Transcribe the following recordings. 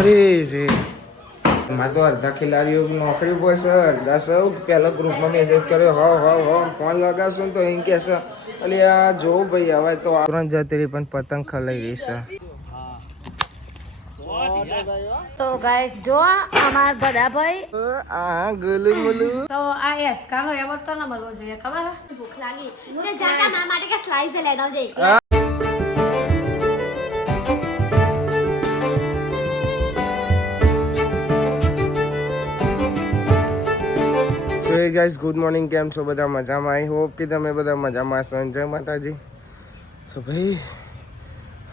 અરે રે મારે તો અડધા ખેલાડીઓ નોકરી પર છે, અડધા સૌ પહેલા ગ્રુપમાં મેસેજ કર્યો હો ફોન લગાવશું ને તો અહીં કહેશે અલે આ જો ભાઈ હવે તો ત્રણ જતી રહી પણ પતંગ ખલાઈ રહી છે. તો ગાઈસ જો અમાર ભડાભાઈ આ ગલું મુલું તો આ એસકાનો એવોર્ડ તો ના મળવો જોઈએ ખબર હે ભૂખ લાગી ને જાતા મારા માટે કે સ્લાઈસ લેનો જઈ સો હે ગાઈસ ગુડ મોર્નિંગ, કેમ છો બધા મજામાં? આઈ હોપ કે તમે બધા મજામાં છો. જય માતાજી. સો ભાઈ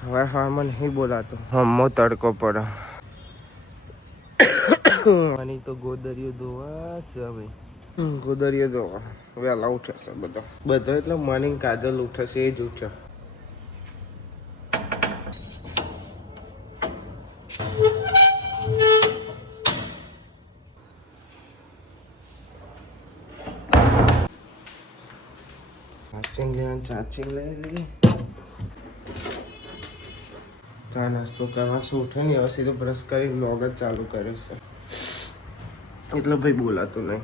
હવારમાં નહીં બોલાતો, હમો તડકો પડે અને તો ગોદરીઓ ધોવા છે ભાઈ, ગોદરીઓ ધોવા વહેલા ઉઠે છે બધા એટલે મોર્નિંગ કાજલ ઉઠે છે એ જ ઉઠે. ચાચીને લઈ લઈએ, ચા નાસ્તો કરવા શું ઉઠે ને હવે સીધો બ્રશ કરી વ્લોગ જ ચાલુ કર્યો છે એટલે ભાઈ બોલાતું નહીં.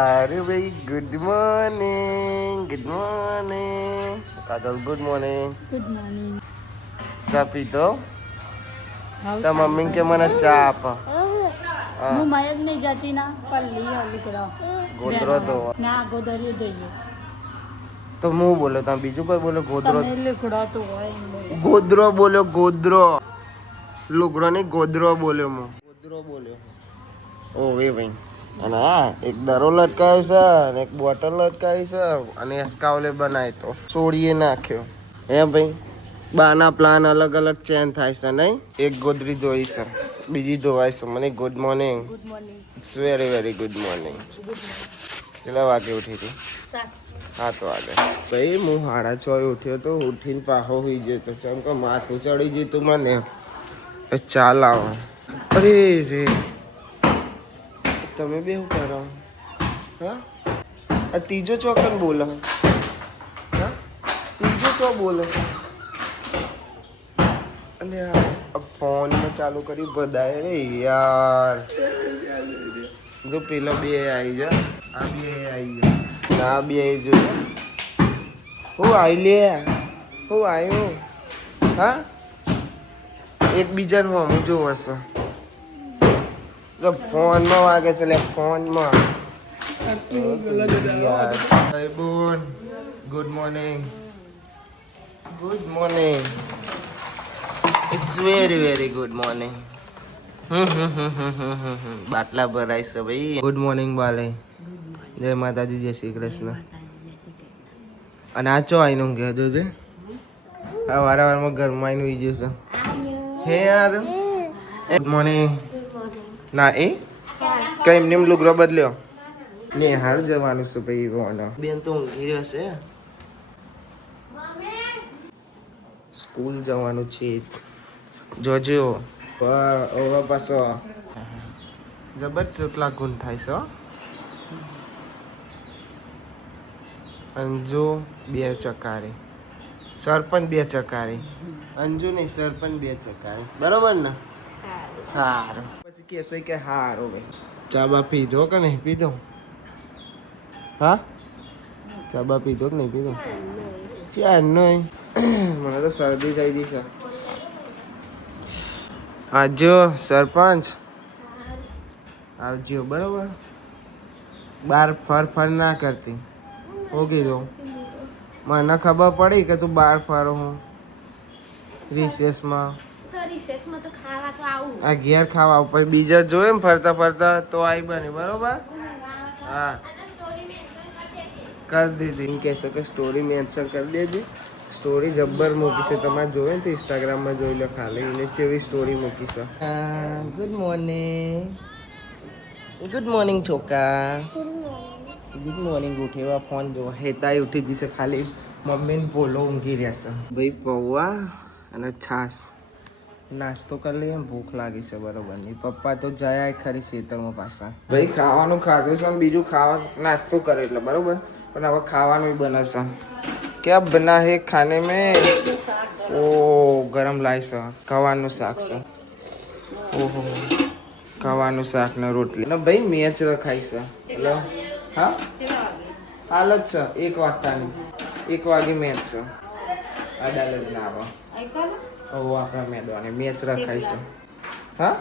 અરે ભાઈ ગુડ મોર્નિંગ કાજલ, ગુડ મોર્નિંગ. ચા પીધો? તો મમ્મી કે મને ચા આપ. હું મયક નહીં જતી ના પલ્લી લીકડો ગોદરો તો ના ગોદરી દઈએ તો હું બોલો તમે બીજું કોઈ બોલો. ગોદરો લીકડો તો હોય ગોદરો બોલ્યો, ગોદરો લુગડો નહીં ગોદરો બોલ્યો હું, ગોદરો બોલ્યો. ઓ વે ભાઈ. અને હા એક દરો લટકાયો છે અને એક બોટલ લટકાવી છે અને એસ્કાવલે બનાવી તો છોડીએ નાખ્યો. હે ભાઈ બાના પ્લાન અલગ અલગ ચેન્જ થાય છે નહીં? એક ગોદરી ધોઈ છે, બીજી ધોવાય છે. મને good morning. It's very very good morning. કેટલા વાગે ઉઠી હતી? 7 વાગે. ભાઈ હું 6:30 ઉઠ્યો તો, ઉઠીને પાહો હોઈ જતો ચમ કે માથું ચડી જતું મને. ચાલ આવો. અરે રે તમે બે શું કરો? હા આ ત્રીજો ચોકન બોલો? હા ત્રીજો ચો બોલે છે? અને આ ફોનમાં ચાલુ કરી બધાએ રે યાર. જો પેલા બે આવી જા, આ બે આવી જા, આ બે આવી જો. હું આવી લે, હું આવ્યું? હા એકબીજાને હું જોવે છે તો ફોનમાં વાગે છે લે, ફોનમાં. બોન good morning, good morning. It's very very good morning. બાટલા ભરાય છે ભાઈ. ગુડ મોર્નિંગ બાલે. જય માતાજી, જય શ્રી કૃષ્ણ. અને આ ચો આવીને કહેતો છે આ વારંવારમાં ઘરમાં આવીને ઉઈ જશે. હે યાર ગુડ મોર્નિંગ. ના એ કઈ એમને લુગરો બદલ્યો ને હાર જવાનું છે ભાઈ. કોણ બેન તો ઊંઘી રહ્યો છે, સ્કૂલ જવાનું છે જોજો. હવે પાછો જબરજસ્ત લાગુન થાય છે. અંજુ 2 ચકારી, સરપંચ 2 ચકારી. અંજુ નહીં સરપંચ 2 ચકારી, બરોબર ને? હારું પછી કહેશે કે હારું ભાઈ. ચા બા પીધો કે નહીં પીધો? હા ચા બા પીધો કે નહીં પીધો? ચા નહીં, મને તો શરદી થઈ ગઈ છે. આવજો સરપંચ, આવજો બરોબર. બાર ફર ના કરતી. હું કીધું? મને ખબર પડી કે તું બહાર ફરો હું રિસેસમાં. આ ઘેર ખાવા પછી બીજા જોયે ને ફરતા ફરતા તો આવી બની બરોબર. હા કરી દીધી. એમ કહેશો કે સ્ટોરી મેન્શન કરી દેજો. સ્ટોરી જબ્બર મૂકી છે, તમારે જોવે ને તો ઇન્સ્ટાગ્રામમાં જોઈ લો ખાલી. એને કેવી સ્ટોરી મૂકી છે. ગુડ મોર્નિંગ, ગુડ મોર્નિંગ છોકરા. Good morning. ઉઠેવા ફોન જોવા હેતાઈ ઉઠી જશે ખાલી. મમ્મીને બોલો ઊંઘી રહેશે ભાઈ. પૌવા અને છાશ નાસ્તો કરી લઈએ. ભૂખ લાગી છે બરોબર ની. પપ્પા તો જાય ખરી ખેતરમાં પાછા. ભાઈ ખાવાનું ખાધું છે ને બીજું ખાવા નાસ્તો કરે એટલે બરોબર. પણ હવે ખાવાનું બને છે. क्या बना है खाने में? ઓ ગરમ લાઈશ કવાનું શાક છે. ઓહો કવાનું શાક ને રોટલી ને ભાઈ મેચ રખાઈ છે. હેલો હા હાલ જ છે 1 વાગતાની 1 વાગે મેચ છે. અડાલત ના આવો આપણા મેદવાની મેચ રખાઈ છે. હા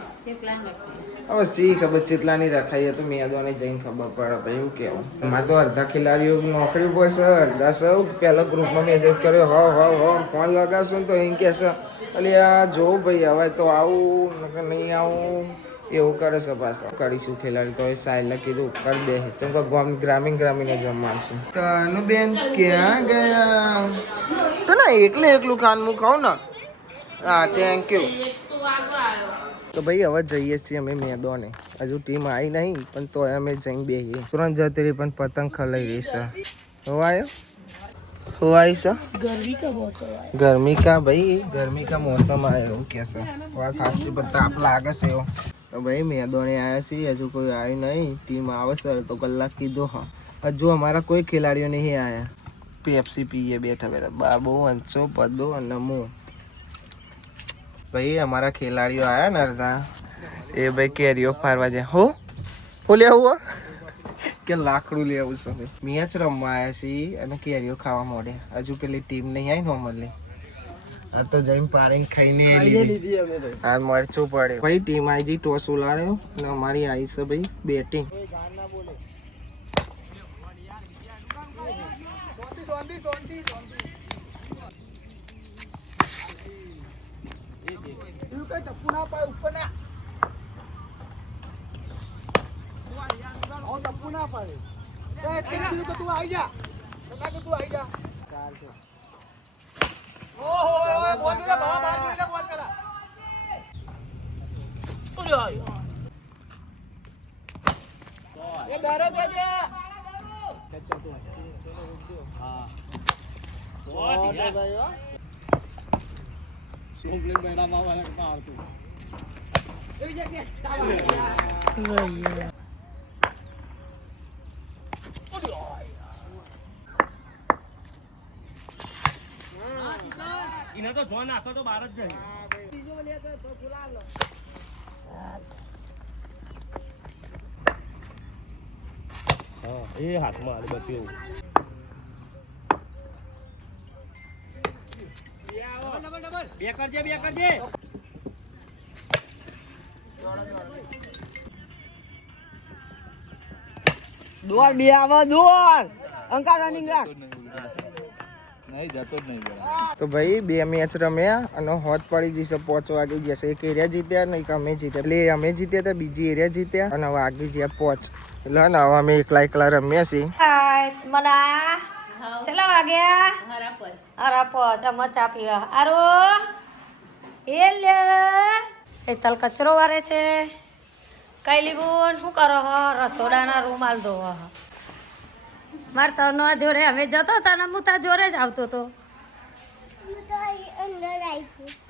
હવે સી ખબર ચેટલાની રખાઈ તો મેદવાની જઈને ખબર પડે ભાઈ એવું કેવું. મારે તો અડધા ખેલાડીઓ નોકરી પર છે અડધા સૌ પહેલા ગ્રુપમાં મેસેજ કર્યો ફોન લગાવશું ને તો એમ કહેશે એટલે આ જોઉં ભાઈ હવે તો આવું નહીં આવું એવું કરે છે પાછા. કરીશું ખેલાડી તો સાહેલે કીધું કરી દે કેમ કે ગ્રામીણ જમવાનું છે. તનુ બેન ક્યાં ગયા તો ના એકલું કાન હું ખાઉં ને. હા થેન્ક યુ. તો ભાઈ હવે જઈએ છીએ અમે મેદાને. હજુ ટીમ આવી નહીં પણ તો અમે જઈને બેસીએ. તુરંત જતી રહી પણ પતંગ ખલાઈ રહી છે. હોવાયો હોવાઈ છે ગરમી કા મોસમ આયો એવું કહેશે. વાત સાચી પણ તાપ લાગે છે એવો. તો ભાઈ મેદાને આવ્યા છીએ હજુ કોઈ આવ્યું નહીં. ટીમ આવે છે તો કલાક કીધો હા. હજુ અમારા કોઈ ખેલાડીઓ નહીં આવ્યા. પેપ્સી પીએ બેઠા બાબુ અંશો પદો અને હું. ભાઈ અમારા ખેલાડીઓ આયા ને અડધા એ ભાઈ કેરીઓ ફારવા જાય. હો લેવું કે લાકડું લેવું છે. મેચ રમવા આવ્યા છીએ અને કેરીઓ ખાવા મળે. હજુ પેલી ટીમ નહીં આવી નોર્મલી. આ તો જઈને પારીને ખાઈને લીધી. આ મરચું પડે ભાઈ. ટીમ આવી ગઈ ટોસ ઉલાડ્યો અને અમારી આવી છે ભાઈ બેટિંગ. ઇને તો જો નાખો તો બહાર જ જાય. હા એ હાથમાં આલે બચ્યું. બે કરજે દોર બે આવા દોર અંકા રનિંગ રાખ. તો ભાઈ 2 મેચ રમ્યા અને હોત પડી જશે 5 વાગી જશે. એક એરિયા જીત્યા ને એક અમે જીત્યા. એટલે અમે જીત્યા હતા બીજી એરિયા જીત્યા અને હવે આગળ જ્યાં 5 એટલે ને હવે અમે એકલા રમ્યા છીએ. મના ચલા વાગ્યા હરા 5 અમે ચા પીવા આરો એ લે એ તલ કચરો વારે છે. કઈ લીબુન શું કરો હો રસોડાના રૂમાલ ધોવા. મારે તનો જોડે અમે જતો હતા ને હું તા જોડે જ આવતો હતો.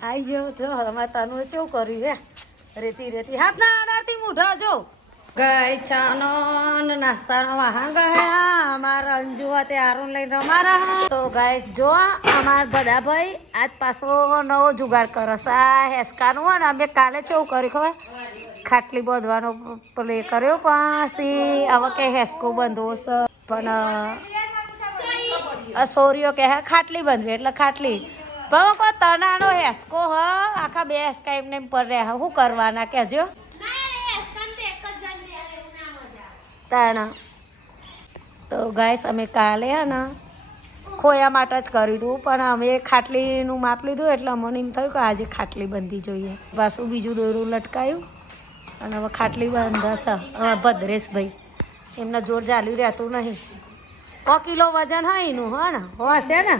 આવી ગયો જો અમારે તનું કેવું કર્યું હે રેતી હાથ ના આડાથી મૂઢા જો ગઈ ચાનો નાસ્તાનો વાહન ગયા. અમારા અંજુ તે આરું લઈને રમારા. તો ગાઈસ જો અમારા ભડાભાઈ આજ પાછો નવો જુગાડ કરસ. આ હેસકાનું હોય ને અમે કાલે કેવું કર્યું ખબર ખાટલી બાંધવાનો પ્લે કર્યો પાછી હવે કે હેસકો બંધવો છે પણ સોરીઓ કે ખાટલી બાંધવી એટલે ખાટલી પણ કોઈ તનાનો હેસકો હ આખા 2 હેસકા એમને પર રહ્યા શું કરવાના કહેજો. તાણા તો ગાઈસ અમે કાલે હે ને ખોયા માટે જ કર્યું હતું પણ અમે ખાટલીનું માપ લીધું એટલે અમને એમ થયું કે આજે ખાટલી બંધી જોઈએ. પાછું બીજું દોરું લટકાયું અને હવે ખાટલી બંધાશે. હવે ભદ્રેશભાઈ એમને જોર ચાલ્યું રહેતું નહીં. 100 કિલો વજન હોય એનું હા ને હશે ને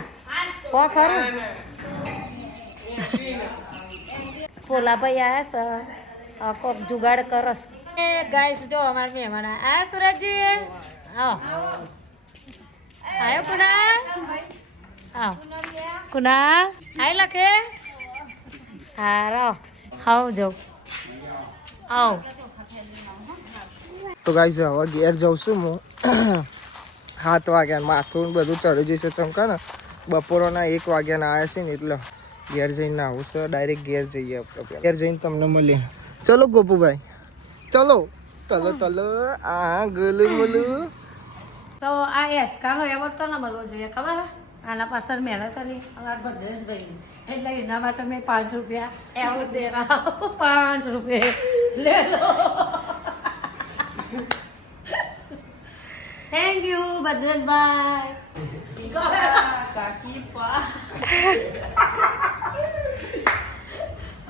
100 ખરું. પોલાભાઈ આવ્યા છે કોક જુગાડ કરસ. ગાઈસ જો અમારા મહેમાન આ સુરજજી આયો કુનાલ કુનાલ આય લખે હારો હાવ જો આવ. તો ગાઈસ હવે ઘેર જાઉં છું હું. 7 વાગ્યા માથું બધું ચડી જશે ચમકા ને બપોરના 1 વાગ્યાના આવ્યા છે ને એટલે ઘેર જઈને આવું છે ડાયરેક્ટ ઘેર જઈએ આપણે ઘેર જઈને તમને મળીએ ચલો ગોપુભાઈ ચલો ચલો ચલો આ ગલું મલું તો આ એસકાનો એવોર્ડ તો ના મળવો જોઈએ ખબર હે? આના પાછળ મહેનત કરી અમારા ભદ્રેશભાઈ એટલે એના માટે મેં 5 રૂપિયા એવોર્ડ દે રહા હું. 5 રૂપિયા લે લો. Thank you Bhadreshbhai. કાકી પા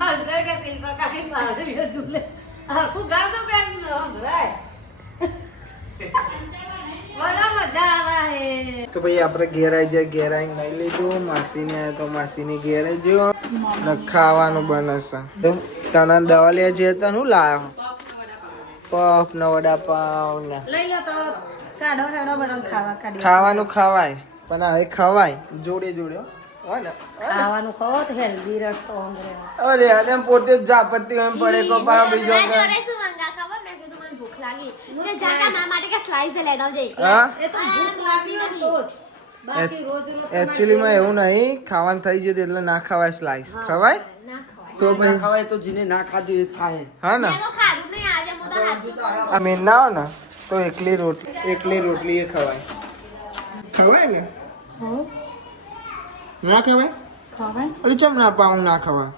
અંદર કે શિલ્પા કાકી મારી ઝૂલે આખું ગાતું બેન સંભળાય. બડા મજા આવે હે. તો ભાઈ આપણે ઘેર આવી જાય ઘેર આવીને નહીં લીધું માસીને આવ્યા તો માસીની ઘેર આવી ગયો ને ખાવાનું બનશે તને દવા લે છે તને શું લાવ્યો પફ ને વડાપાવ ને લઈ લો તો કાઢો હેડો બધા ખાવા કાઢી ખાવાનું ખવાય પણ હવે ખવાય જોડે જોડે હો ને ખાવાનું ખાઓ તો હેલ્ધી રહેશો હંગરે. અરે અને પોતે જ જાપતી એમ પડે કો પા બીજો કે હા એ તો ભૂખ લાગી હોય તો જ. બાકી રોજ રોજ તમારે એકચ્યુઅલી માં એવું નહીં ખાવાનું થઈ ગયું એટલે ના ખવાય સ્લાઈસ ખવાય તો ભાઈ ખવાય તો જેને ના ખાધું એ થાય. હા ને આ મેન ના હોય ને તો એકલી રોટલી એ ખવાય ખવાય ને ના ખવાય અલી ચમ ના પાઉં ના ખવાય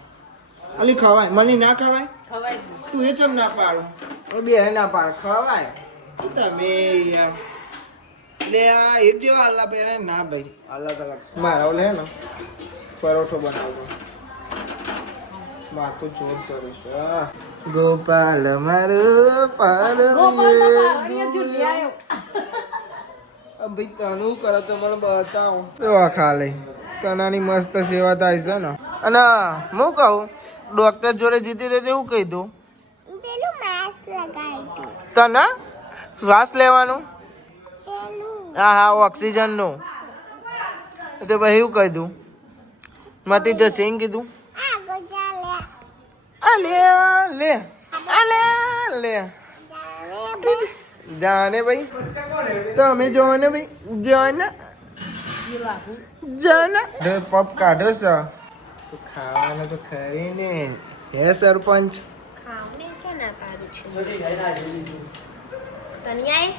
અલી ખવાય મને ના ખવાય ખવાય તું એ ચમ ના પાડું બે ના પાડ ખવાય તમે યાર લે આ એક જેવા આલા પહેરે ના ભાઈ અલગ અલગ મારા લે ને પરોઠો બનાવજો માથું જોર ચડે છે ગોપાલ મારો ભાઈ તનું કરો તો મને બતાવો એવા ખાલે તનાની મસ્ત સેવા થાય છે ને અને હું કહું ડોક્ટર જોડે જીતી દે એવું કહી દઉં તને શ્વાસ લેવાનું હા હા ઓક્સિજન નું તો ભાઈ એવું કહી દઉં મટી જશે એમ કીધું લે જાને ભાઈ તમે જો ને ભાઈ જાને પપ કાઢો છો તો ખાવાનું તો ખરી ને હે સરપંચ ખાવને છે ના પાડું છે તનિયાએ